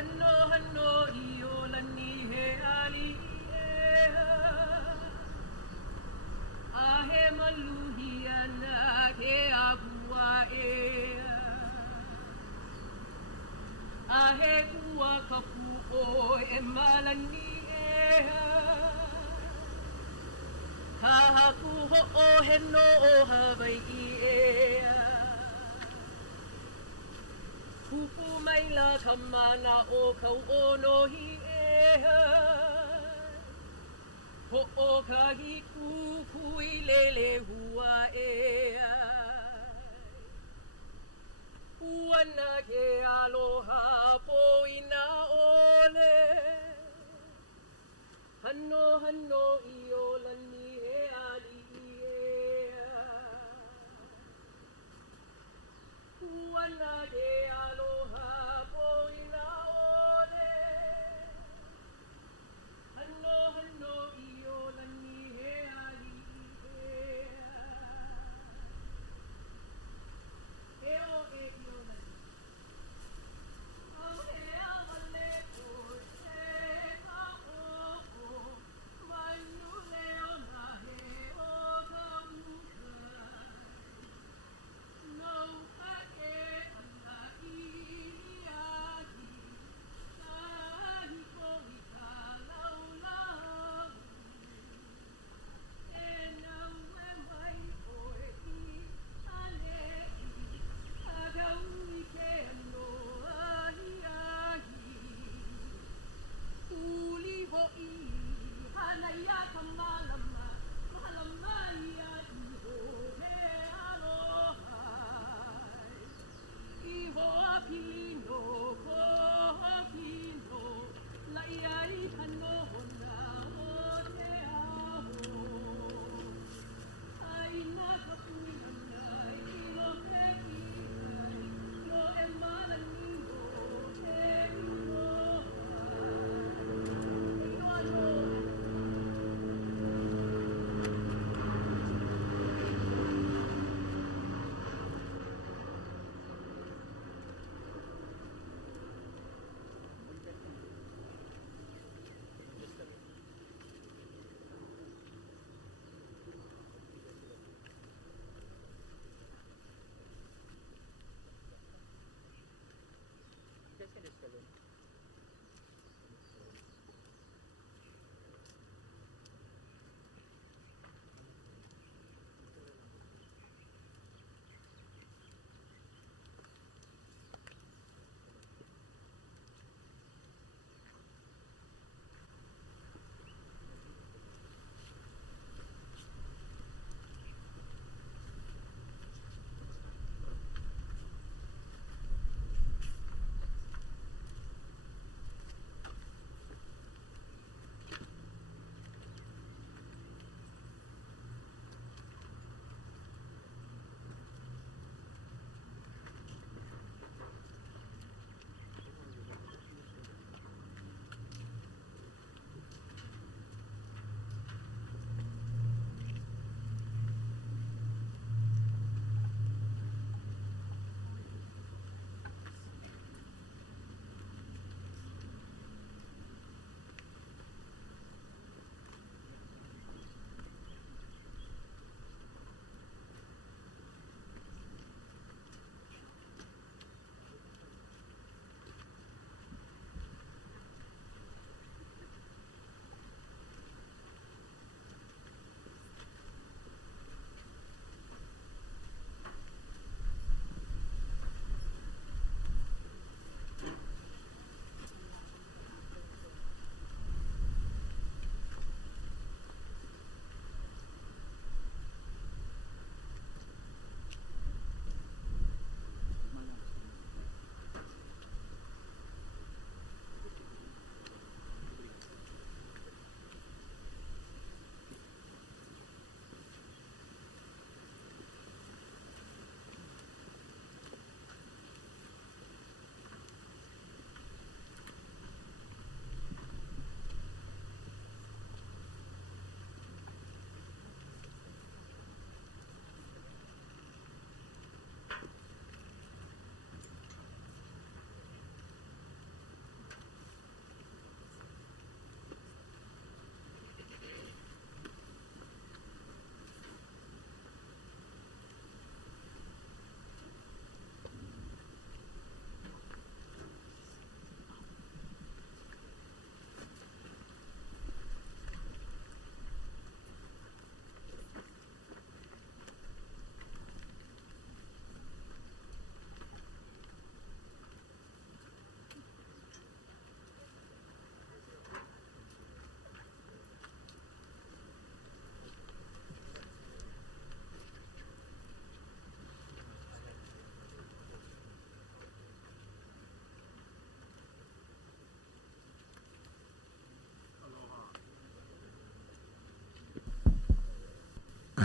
Hano hano iyo lani he ali ea. Ahe maluhi ana ke abua ea. Ahe kua kapu o e malani ea. Kahaku ho o he no o Hawaii ea. Pupu mai la kamana o kau ono hi ea. Ho o kahi kukui lele hua ea. Uana ke aloha po ina ole. Hano hano I o lani he ali ea. Uana ke aloha po ina ole. Hano hano I o lani he ali ea. E o e I o lani. Oh, he awale o te a o mai nu leo na he o ka uka. No ka e ana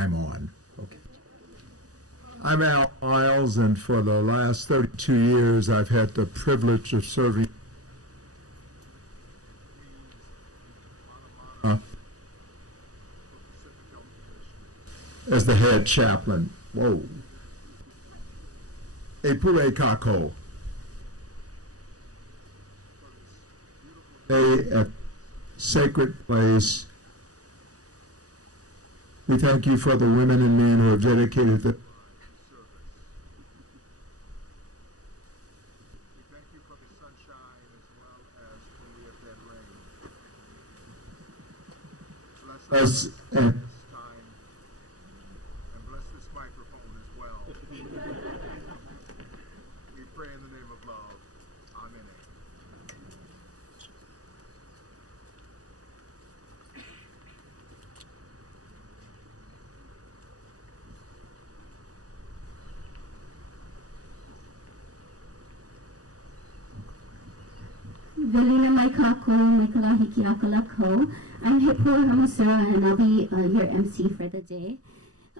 I'm on. Okay. I'm Al Miles, and for the last 32 years, I've had the privilege of serving as the head chaplain. Whoa. Epule Kako. A sacred place. We thank you for the women and men who have dedicated the us and bless this microphone as well. We pray in the name of love. Amen. Velina mai kako, mai kalahiki akalako. I'm Hippo Hamasura, and I'll be your MC for the day.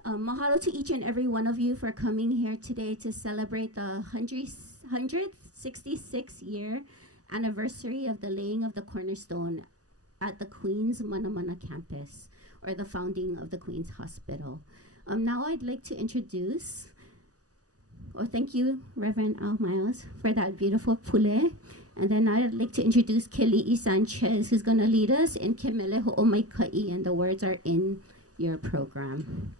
Mahalo to each and every one of you for coming here today to celebrate the 166th year anniversary of the laying of the cornerstone at the Queen's Mauna campus, or the founding of the Queen's Hospital. Now I'd like to introduce, thank you, Reverend Al Miles, for that beautiful pule. And then I'd like to introduce Keli'i Sanchez, who's going to lead us in Kemele Ho'omaikai, and the words are in your program.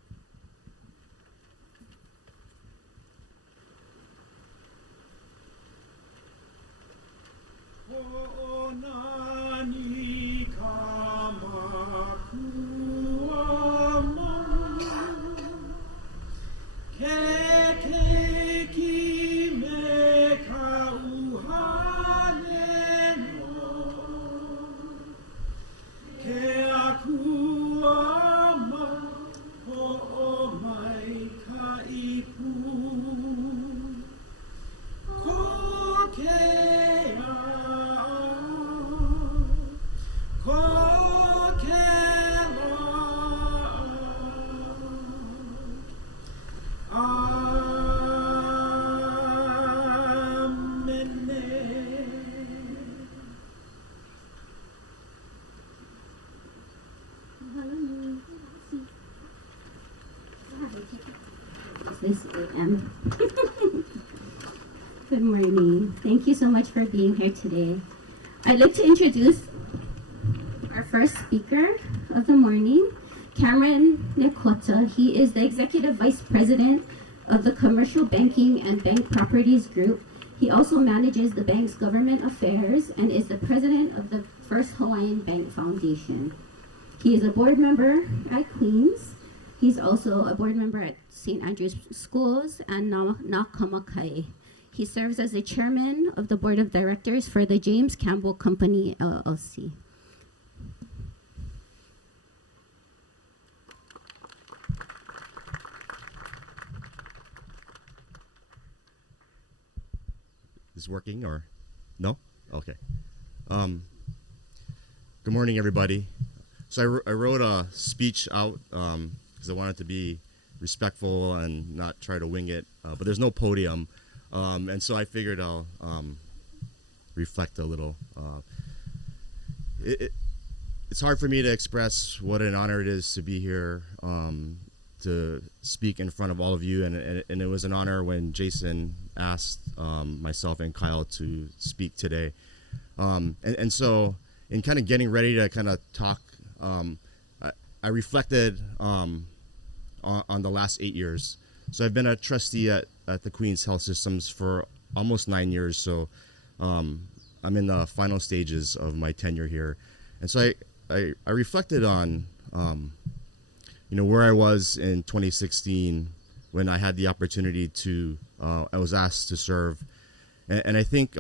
Good morning. Thank you so much for being here today. I'd like to introduce our first speaker of the morning, Cameron Nekota. He is the Executive Vice President of the Commercial Banking and Bank Properties Group. He also manages the bank's government affairs and is the president of the First Hawaiian Bank Foundation. He is a board member at Queen's. He's also a board member at St. Andrew's Schools and Nakamakai. He serves as the chairman of the board of directors for the James Campbell Company, LLC. Is this working or no? Okay. Good morning, everybody. So I wrote a speech out because I wanted to be respectful and not try to wing it, but there's no podium. And so I figured I'll reflect a little. It's hard for me to express what an honor it is to be here to speak in front of all of you, and it was an honor when Jason asked myself and Kyle to speak today. And so in kind of getting ready to kind of talk, I reflected on the last 8 years. So I've been a trustee at the Queen's Health Systems for almost 9 years. So I'm in the final stages of my tenure here. And so I reflected on, where I was in 2016 when I had the opportunity to, I was asked to serve. And I think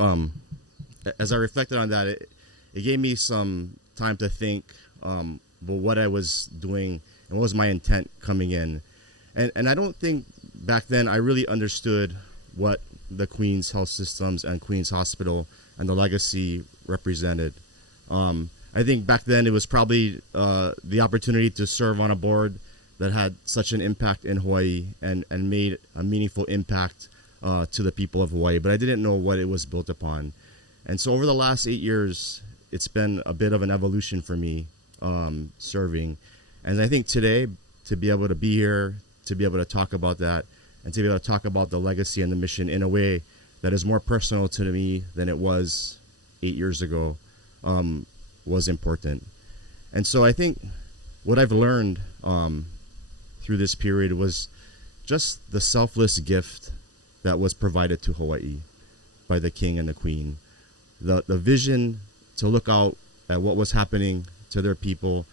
as I reflected on that, it gave me some time to think about what I was doing and what was my intent coming in. And I don't think back then I really understood what the Queen's Health Systems and Queen's Hospital and the legacy represented. I think back then it was probably the opportunity to serve on a board that had such an impact in Hawaii and made a meaningful impact to the people of Hawaii, but I didn't know what it was built upon. And so over the last 8 years, it's been a bit of an evolution for me serving. And I think today, to be able to be here, to be able to talk about that, and to be able to talk about the legacy and the mission in a way that is more personal to me than it was 8 years ago, was important. And so I think what I've learned through this period was just the selfless gift that was provided to Hawaii by the King and the Queen. The vision to look out at what was happening to their people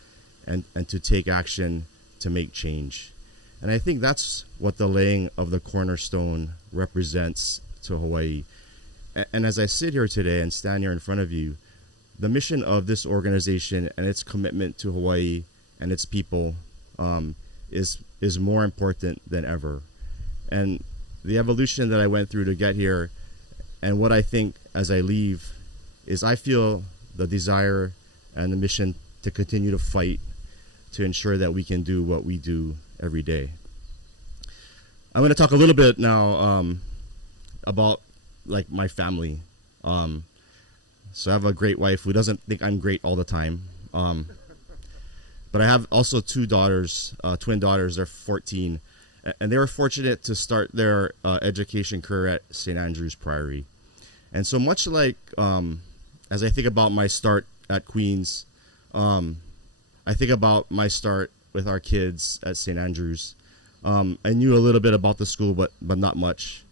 and to take action to make change. And I think that's what the laying of the cornerstone represents to Hawaii. And as I sit here today and stand here in front of you, the mission of this organization and its commitment to Hawaii and its people is more important than ever. And the evolution that I went through to get here, and what I think as I leave, is I feel the desire and the mission to continue to fight to ensure that we can do what we do every day. I'm going to talk a little bit now about like my family. So I have a great wife who doesn't think I'm great all the time. But I have also two daughters, twin daughters. They're 14, and they were fortunate to start their education career at St. Andrew's Priory. And so much like as I think about my start at Queen's, I think about my start with our kids at St. Andrew's. I knew a little bit about the school, but not much.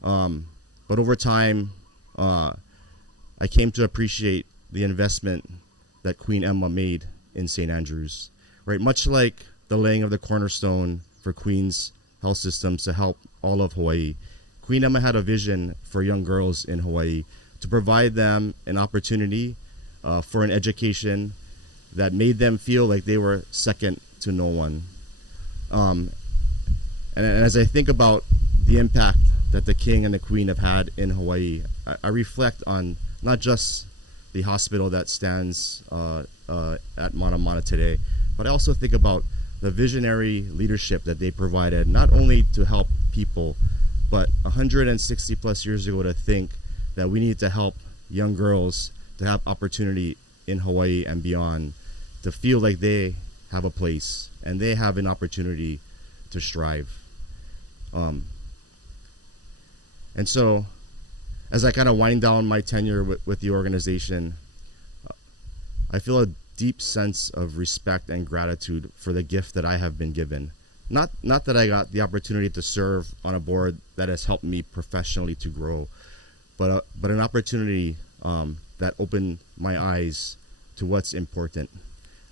But over time, I came to appreciate the investment that Queen Emma made in St. Andrew's, right? Much like the laying of the cornerstone for Queen's health systems to help all of Hawaii, Queen Emma had a vision for young girls in Hawaii to provide them an opportunity for an education that made them feel like they were second to no one. And as I think about the impact that the King and the Queen have had in Hawaii, I reflect on not just the hospital that stands at Mauna today, but I also think about the visionary leadership that they provided, not only to help people, but 160 plus years ago to think that we need to help young girls to have opportunity in Hawaii and beyond, to feel like they have a place and they have an opportunity to strive. And so as I kind of wind down my tenure with the organization, I feel a deep sense of respect and gratitude for the gift that I have been given. Not that I got the opportunity to serve on a board that has helped me professionally to grow, but an opportunity that opened my eyes to what's important.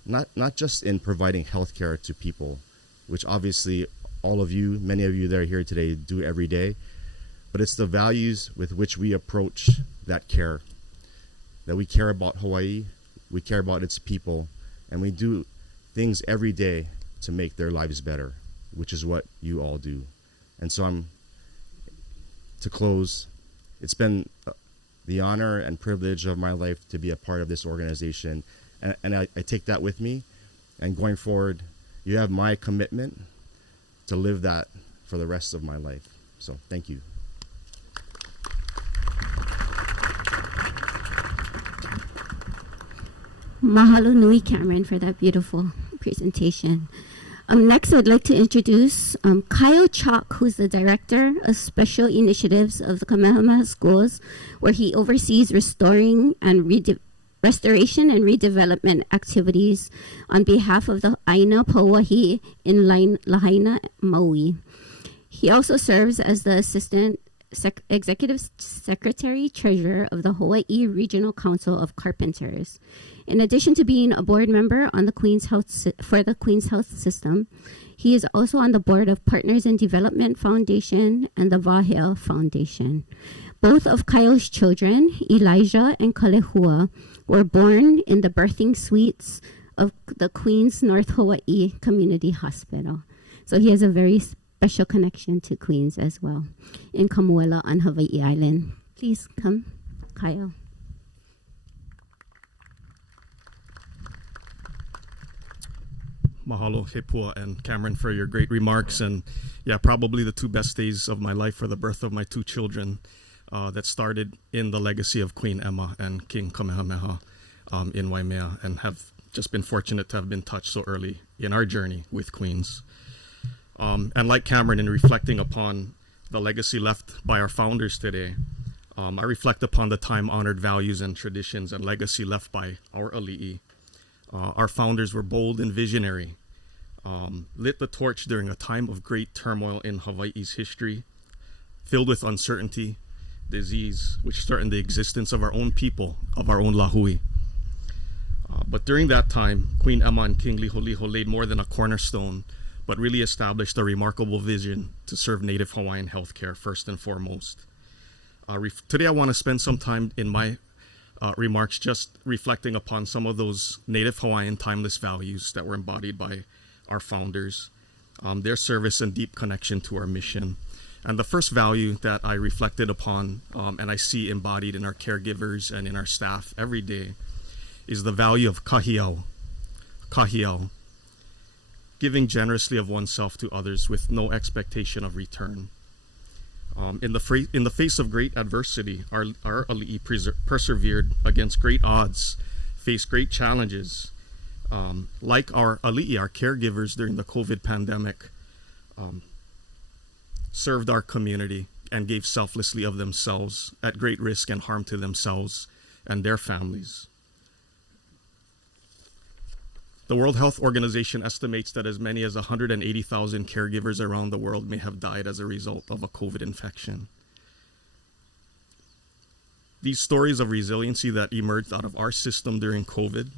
Not just in providing healthcare to people, which obviously all of you, many of you that are here today do every day, but it's the values with which we approach that care. That we care about Hawaii, we care about its people, and we do things every day to make their lives better, which is what you all do. And so to close, it's been the honor and privilege of my life to be a part of this organization, and I take that with me. And going forward, you have my commitment to live that for the rest of my life. So thank you. Mahalo nui, Cameron, for that beautiful presentation. Next, I'd like to introduce Kyle Chalk, who's the Director of Special Initiatives of the Kamehameha Schools, where he oversees restoration and redevelopment activities on behalf of the Aina Pauahi in Lahaina, Maui. He also serves as the Assistant Executive Secretary Treasurer of the Hawaii Regional Council of Carpenters. In addition to being a board member on the Queen's for the Queen's Health System, he is also on the board of Partners in Development Foundation and the Vahel Foundation. Both of Kyle's children, Elijah and Kalehua, were born in the birthing suites of the Queen's North Hawaii Community Hospital. So he has a very special connection to Queen's as well, in Kamuela on Hawaii Island. Please come, Kyle. mahalo Hepua and Cameron for your great remarks. And yeah, probably the two best days of my life were the birth of my two children that started in the legacy of Queen Emma and King Kamehameha in Waimea, and have just been fortunate to have been touched so early in our journey with Queen's. And like Cameron, in reflecting upon the legacy left by our founders today, I reflect upon the time-honored values and traditions and legacy left by our ali'i. Our founders were bold and visionary, lit the torch during a time of great turmoil in Hawaii's history, filled with uncertainty, disease, which threatened the existence of our own people, of our own lahui. But during that time, Queen Emma and King Liholiho laid more than a cornerstone, but really established a remarkable vision to serve Native Hawaiian healthcare first and foremost. Today I want to spend some time in my remarks just reflecting upon some of those Native Hawaiian timeless values that were embodied by our founders, their service and deep connection to our mission. And the first value that I reflected upon and I see embodied in our caregivers and in our staff every day is the value of kahiau, giving generously of oneself to others with no expectation of return. In the face of great adversity, our ali'i persevered against great odds, faced great challenges. Like our ali'i, our caregivers during the COVID pandemic, served our community and gave selflessly of themselves at great risk and harm to themselves and their families. The World Health Organization estimates that as many as 180,000 caregivers around the world may have died as a result of a COVID infection. These stories of resiliency that emerged out of our system during COVID,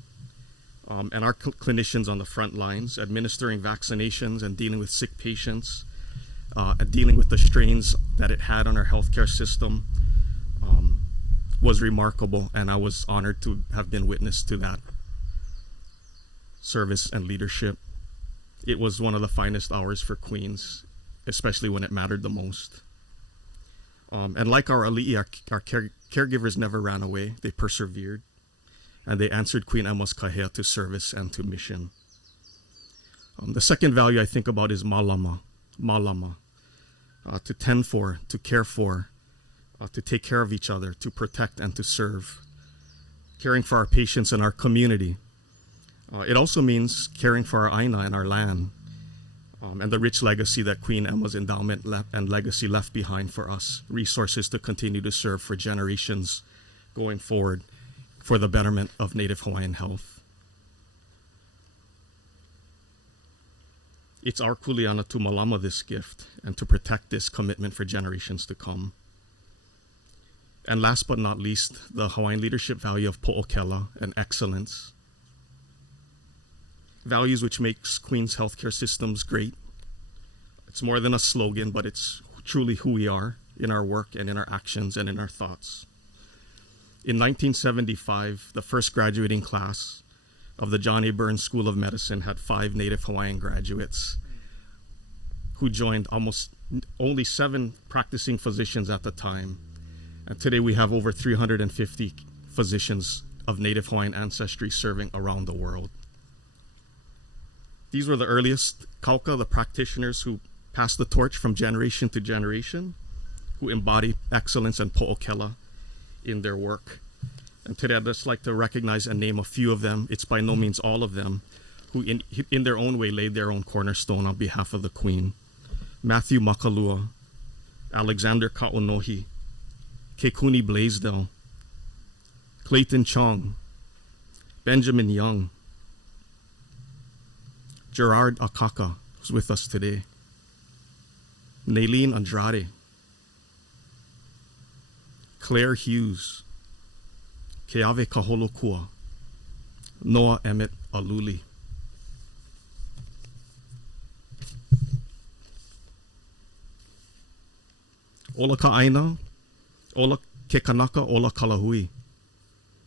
and our clinicians on the front lines, administering vaccinations and dealing with sick patients, and dealing with the strains that it had on our healthcare system, was remarkable, and I was honored to have been witness to that service and leadership. It was one of the finest hours for Queen's, especially when it mattered the most. And like our ali'i, our caregivers never ran away. They persevered, and they answered Queen Emma's kahea to service and to mission. The second value I think about is malama, to tend for, to care for, to take care of each other, to protect and to serve, caring for our patients and our community. It also means caring for our aina and our land, and the rich legacy that Queen Emma's endowment and legacy left behind for us, resources to continue to serve for generations going forward for the betterment of Native Hawaiian health. It's our kuleana to malama this gift and to protect this commitment for generations to come. And last but not least, the Hawaiian leadership value of po'okela and excellence. Values which makes Queen's healthcare systems great. It's more than a slogan, but it's truly who we are in our work and in our actions and in our thoughts. In 1975, the first graduating class of the John A. Burns School of Medicine had 5 Native Hawaiian graduates who joined only 7 practicing physicians at the time. And today we have over 350 physicians of Native Hawaiian ancestry serving around the world. These were the earliest kauka, the practitioners who passed the torch from generation to generation, who embody excellence and po'okela in their work. And today I'd just like to recognize and name a few of them. It's by no means all of them, who in their own way laid their own cornerstone on behalf of the Queen. Matthew Makalua, Alexander Ka'onohi, Kekuni Blaisdell, Clayton Chong, Benjamin Young, Gerard Akaka, who's with us today, Naylene Andrade, Claire Hughes, Keave Kaholokua, Noah Emmett Aluli. Ola Ka'aina, Ola Kekanaka, Ola Kalahui.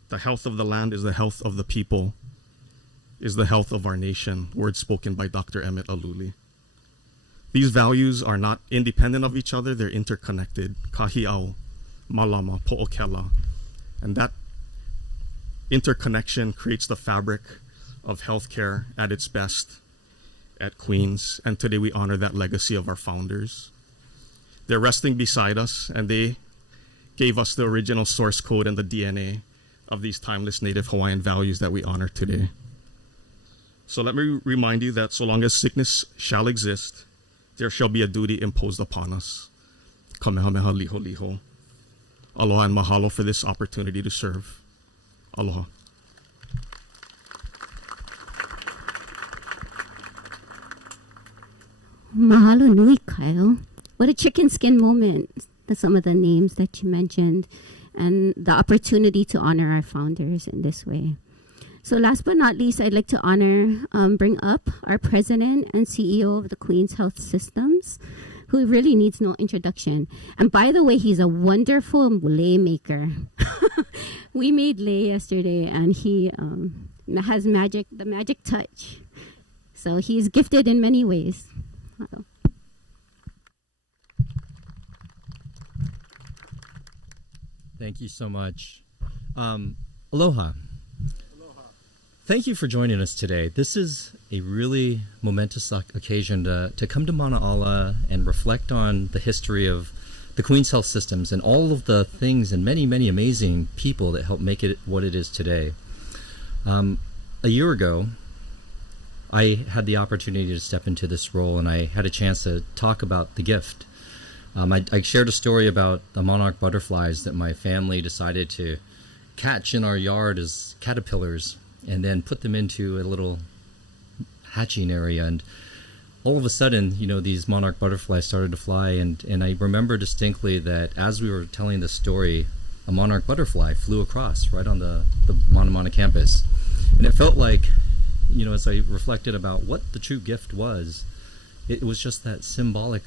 The health of the land is the health of the people, is the health of our nation, words spoken by Dr. Emmett Aluli. These values are not independent of each other, they're interconnected. Kahiau, malama, po'okela. And that interconnection creates the fabric of healthcare at its best at Queen's, and today we honor that legacy of our founders. They're resting beside us, and they gave us the original source code and the DNA of these timeless Native Hawaiian values that we honor today. So let me remind you that so long as sickness shall exist, there shall be a duty imposed upon us. Kamehameha liho liho. Aloha and mahalo for this opportunity to serve. Aloha. Mahalo nui, Kyle. What a chicken skin moment. That's some of the names that you mentioned, and the opportunity to honor our founders in this way. So last but not least, I'd like to bring up our president and CEO of the Queen's Health Systems, who really needs no introduction. And by the way, he's a wonderful lei maker. We made lei yesterday, and he has the magic touch. So he's gifted in many ways. Thank you so much. Aloha. Thank you for joining us today. This is a really momentous occasion to come to Mauna Ala and reflect on the history of the Queen's Health Systems and all of the things and many, many amazing people that helped make it what it is today. A year ago, I had the opportunity to step into this role, and I had a chance to talk about the gift. I shared a story about the monarch butterflies that my family decided to catch in our yard as caterpillars and then put them into a little hatching area. And all of a sudden, these monarch butterflies started to fly. And I remember distinctly that as we were telling the story, a monarch butterfly flew across right on the Mauna campus. And it felt like, as I reflected about what the true gift was, it was just that symbolic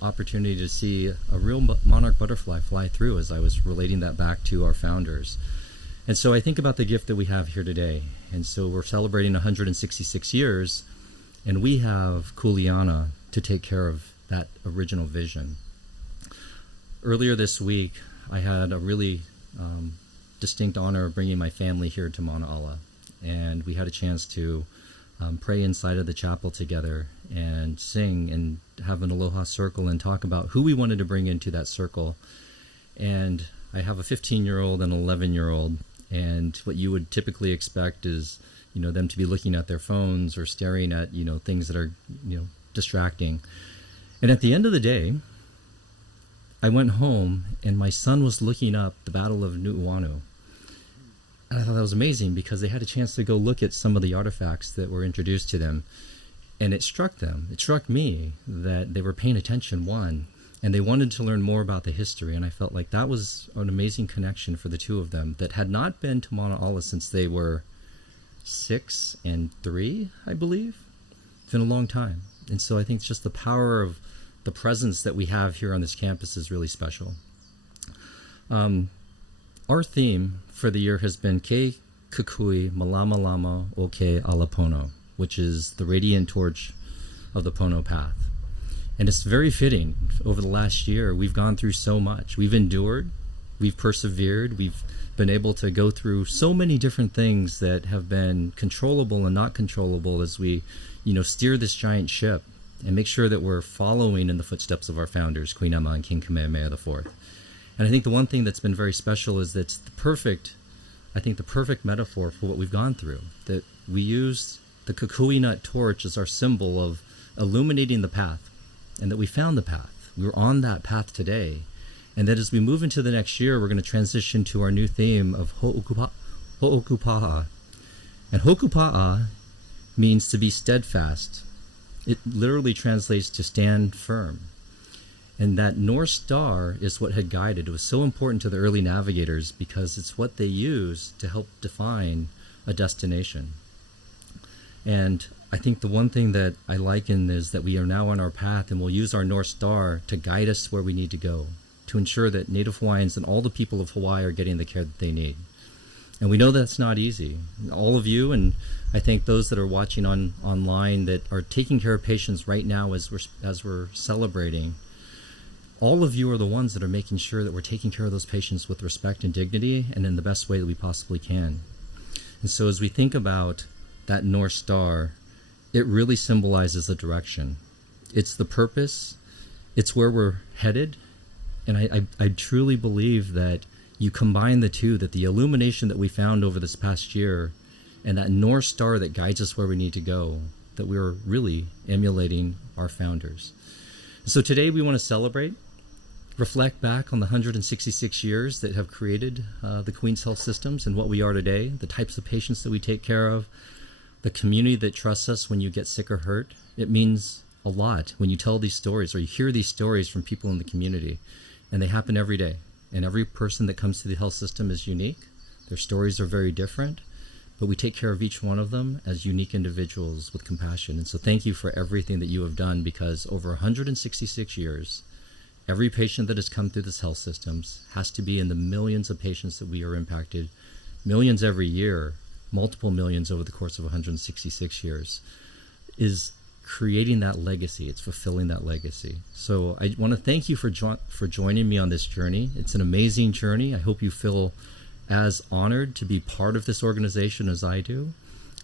opportunity to see a real monarch butterfly fly through as I was relating that back to our founders. And so I think about the gift that we have here today. And so we're celebrating 166 years, and we have Kuleana to take care of that original vision. Earlier this week, I had a really distinct honor of bringing my family here to Mauna Ala. And we had a chance to pray inside of the chapel together and sing and have an aloha circle and talk about who we wanted to bring into that circle. And I have a 15-year-old and an 11-year-old, and what you would typically expect is, them to be looking at their phones or staring at, things that are, distracting. And at the end of the day, I went home and my son was looking up the Battle of Nu'uanu. And I thought that was amazing because they had a chance to go look at some of the artifacts that were introduced to them. And it struck them, it struck me that they were paying attention, one, and they wanted to learn more about the history. And I felt like that was an amazing connection for the two of them that had not been to Mauna Ala since they were 6 and 3, I believe. It's been a long time. And so I think it's just the power of the presence that we have here on this campus is really special. Our theme for the year has been Ke Kukui Malama Lama o Ke Alapono, which is the radiant torch of the Pono path. And it's very fitting. Over the last year, we've gone through so much. We've endured, we've persevered, we've been able to go through so many different things that have been controllable and not controllable as we, steer this giant ship and make sure that we're following in the footsteps of our founders, Queen Emma and King Kamehameha IV. And I think the one thing that's been very special is that it's the perfect metaphor for what we've gone through. That we use the kukui nut torch as our symbol of illuminating the path, and that we found the path. We're on that path today. And that as we move into the next year, we're going to transition to our new theme of Ho'okupa'a. And Ho'okupa'a means to be steadfast. It literally translates to stand firm. And that North Star is what had guided. It was so important to the early navigators because it's what they used to help define a destination. And I think the one thing that I liken is that we are now on our path, and we'll use our North Star to guide us where we need to go, to ensure that Native Hawaiians and all the people of Hawaii are getting the care that they need. And we know that's not easy. All of you, and I think those that are watching online that are taking care of patients right now as we're celebrating, all of you are the ones that are making sure that we're taking care of those patients with respect and dignity and in the best way that we possibly can. And so as we think about that North Star, it really symbolizes the direction. It's the purpose, it's where we're headed, and I truly believe that you combine the two, that the illumination that we found over this past year and that North Star that guides us where we need to go, that we're really emulating our founders. So today we want to celebrate, reflect back on the 166 years that have created the Queen's Health Systems and what we are today, the types of patients that we take care of, the community that trusts us when you get sick or hurt. It means a lot when you tell these stories or you hear these stories from people in the community, and they happen every day. And every person that comes to the health system is unique. Their stories are very different, but we take care of each one of them as unique individuals with compassion. And so thank you for everything that you have done, because over 166 years, every patient that has come through this health systems has to be in the millions of patients that we are impacted, millions every year, multiple millions over the course of 166 years, is creating that legacy. It's fulfilling that legacy. So I want to thank you for joining me on this journey. It's an amazing journey. I hope you feel as honored to be part of this organization as I do,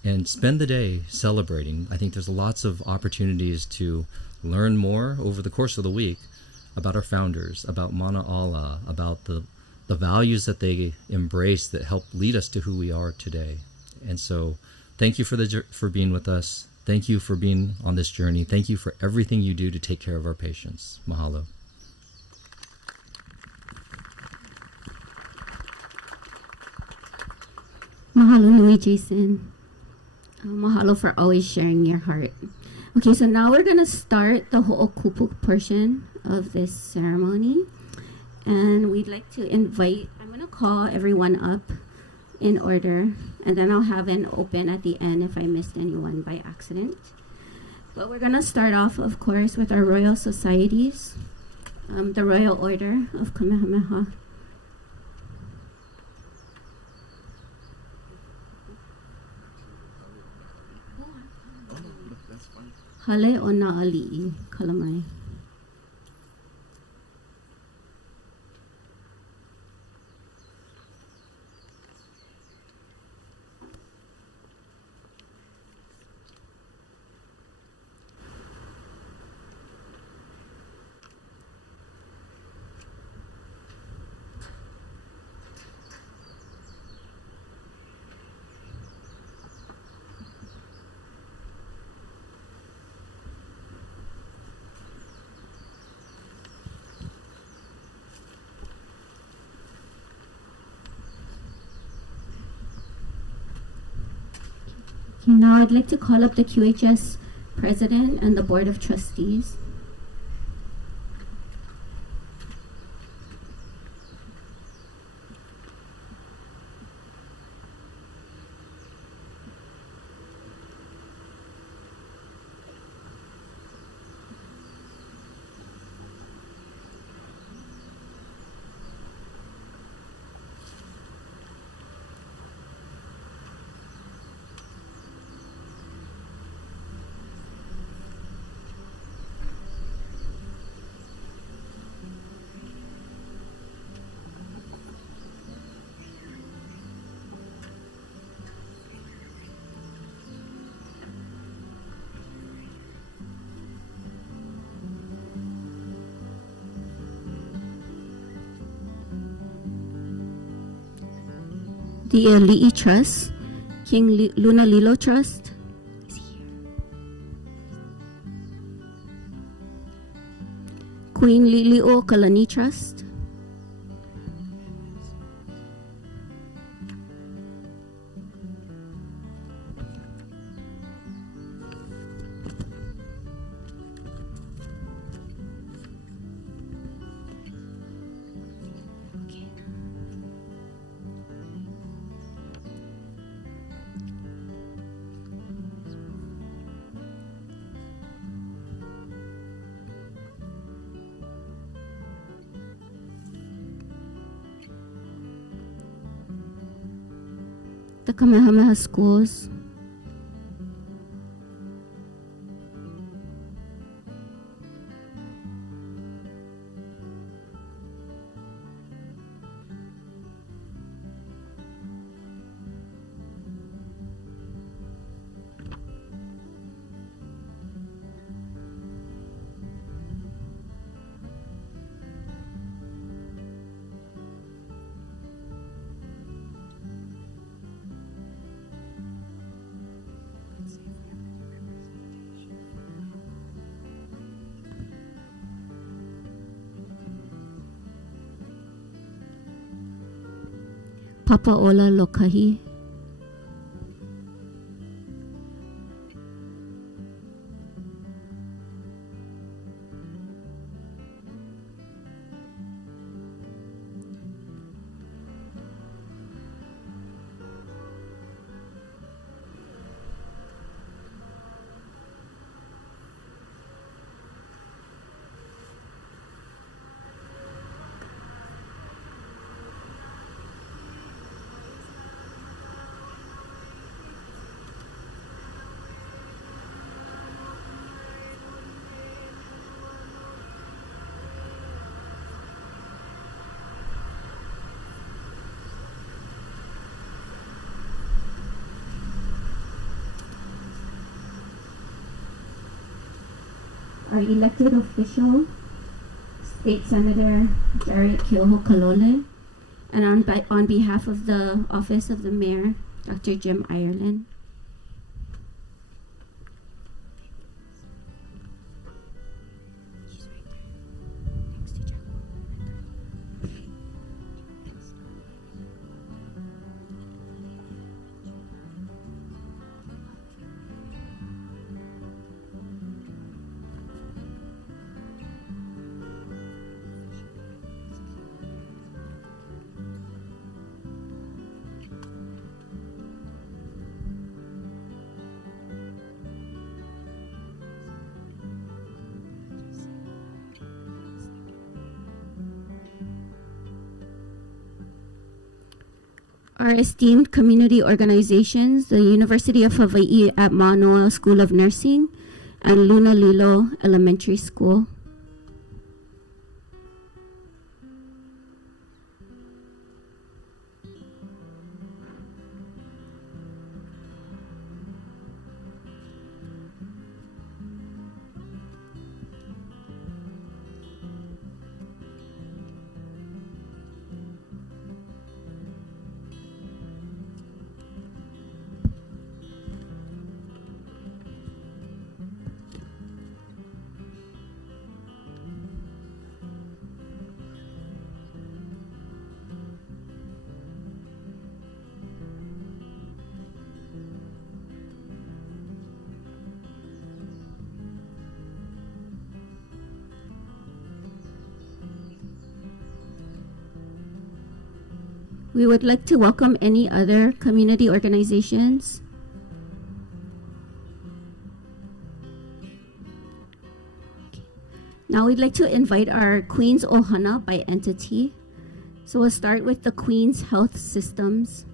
and spend the day celebrating. I think there's lots of opportunities to learn more over the course of the week about our founders, about Mauna Ala, about the values that they embrace that help lead us to who we are today. And so thank you for being with us. Thank you for being on this journey. Thank you for everything you do to take care of our patients. Mahalo. Mahalo nui, Jason. Mahalo for always sharing your heart. Okay, so now we're going to start the ho'okupu portion of this ceremony. And we'd like to invite, I'm going to call everyone up in order, and then I'll have an open at the end if I missed anyone by accident. But we're going to start off, of course, with our Royal Societies, the Royal Order of Kamehameha. Hale o Na'ali'i, Kalamai. Okay, now I'd like to call up the QHS President and the Board of Trustees. The Li'i Trust, King Lunalilo Trust is here. Queen Lili'o Kalani Trust. The Kamehameha Schools. Papaola Lokahi. Our elected official, State Senator Derek Keoho Kalole, and on behalf of the Office of the Mayor, Dr. Jim Ireland. Our esteemed community organizations, the University of Hawaii at Mauna School of Nursing and Lunalilo Elementary School. We would like to welcome any other community organizations. Now we'd like to invite our Queen's Ohana by entity. So we'll start with the Queen's Health Systems.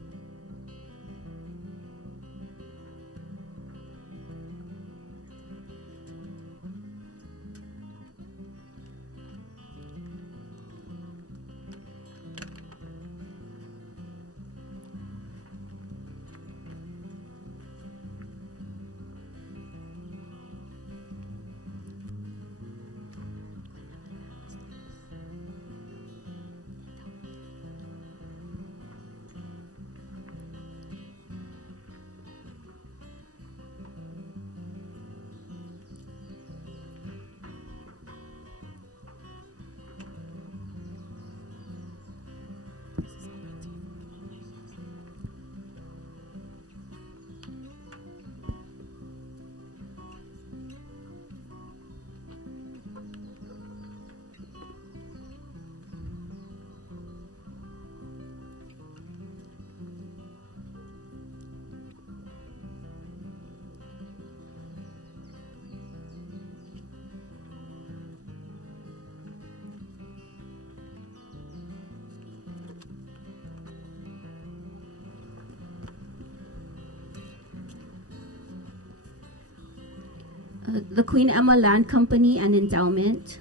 The Queen Emma Land Company and Endowment.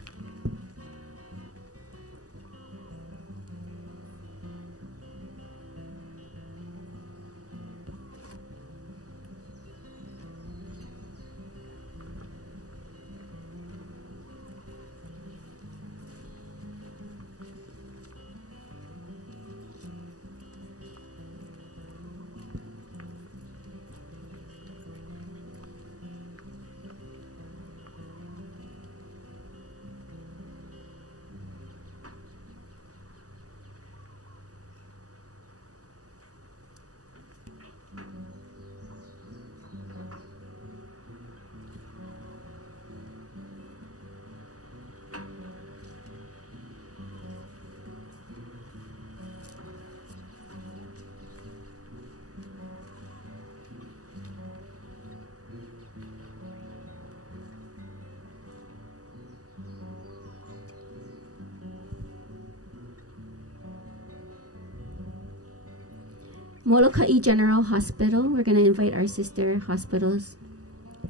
Molokai General Hospital. We're going to invite our sister hospitals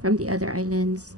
from the other islands.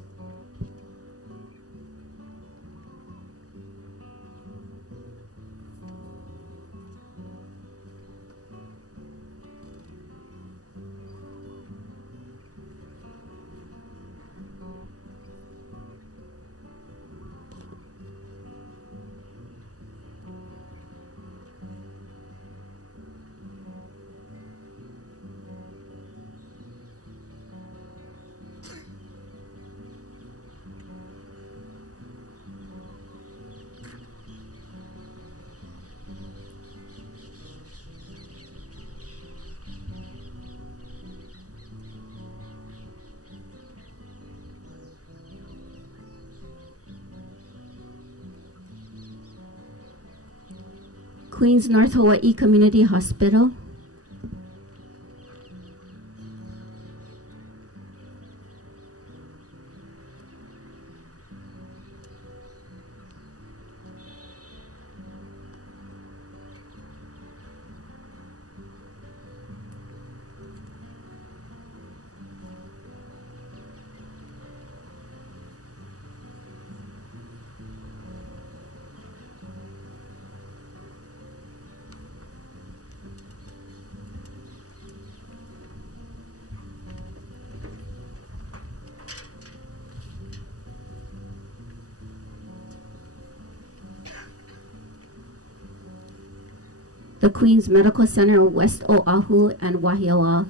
Queen's North Hawaii Community Hospital. The Queen's Medical Center, West Oahu and Wahiawa.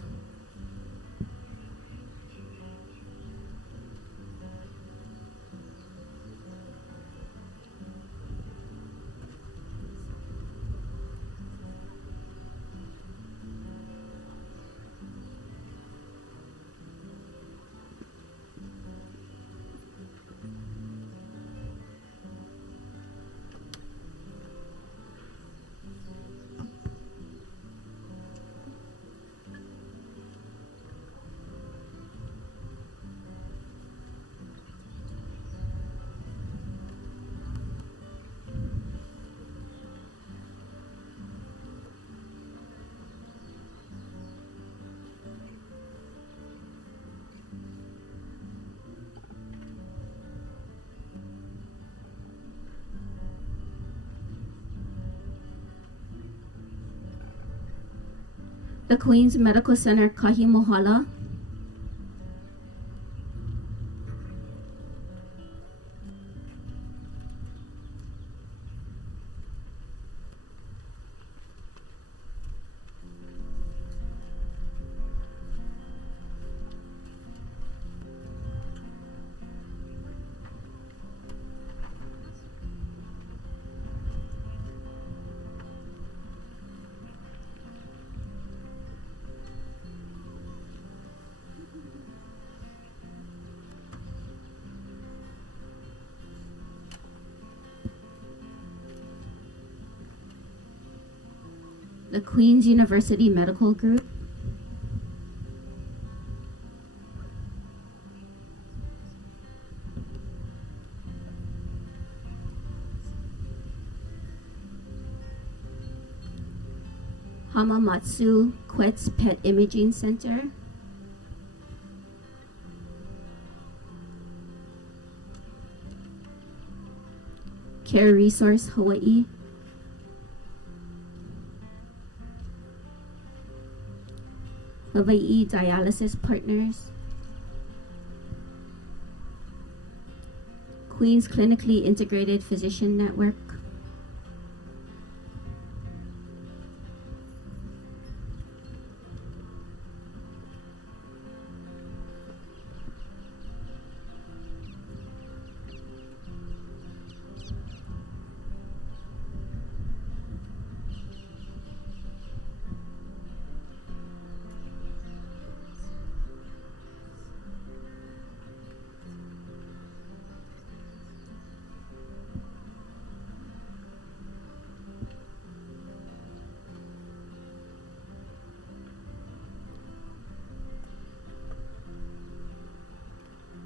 The Queen's Medical Center, Kahimohala. The Queen's University Medical Group. Hamamatsu Quets Pet Imaging Center. Care Resource Hawaii. Hawaii Dialysis Partners. Queen's Clinically Integrated Physician Network.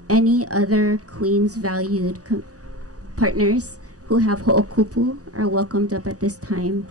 Any other Queen's valued partners who have ho'okupu are welcomed up at this time.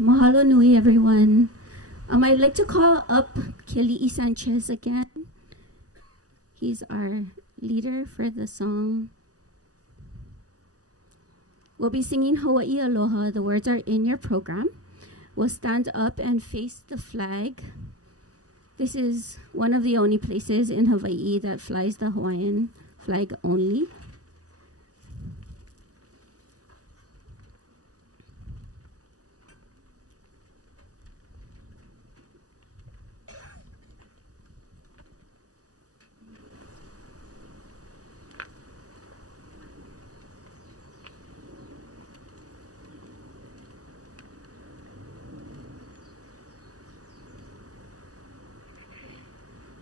Mahalo nui, everyone. I'd like to call up Keli'i Sanchez again. He's our leader for the song. We'll be singing Hawaii Aloha. The words are in your program. We'll stand up and face the flag. This is one of the only places in Hawaii that flies the Hawaiian flag only.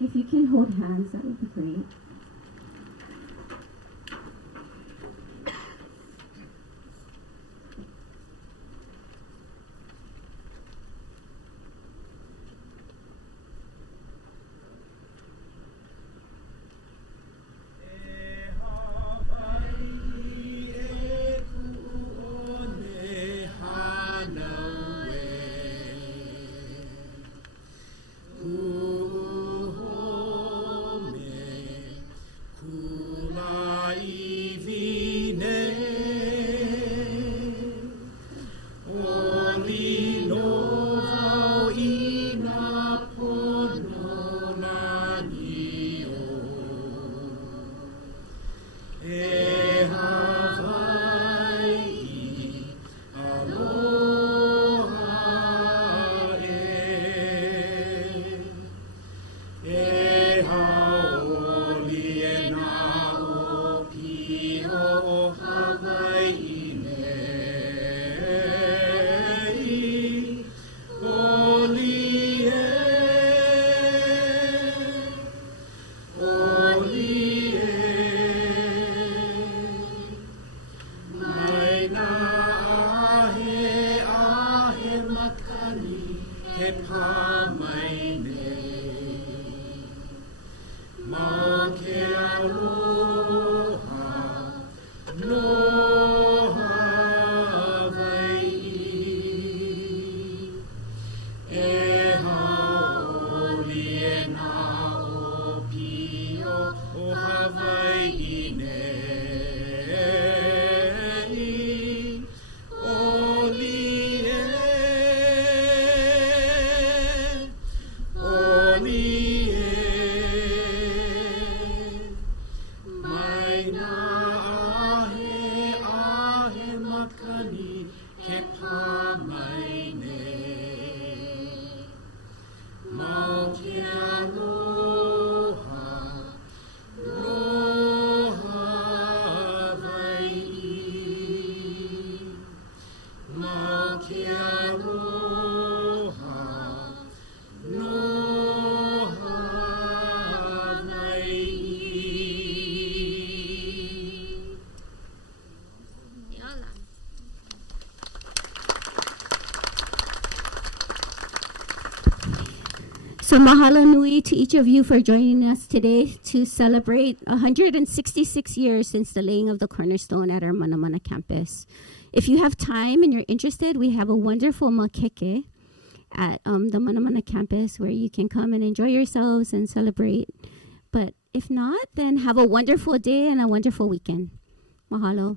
If you can hold hands, that would be great. So mahalo nui to each of you for joining us today to celebrate 166 years since the laying of the cornerstone at our Mauna campus. If you have time and you're interested, we have a wonderful makeke at the Mauna campus where you can come and enjoy yourselves and celebrate. But if not, then have a wonderful day and a wonderful weekend. Mahalo.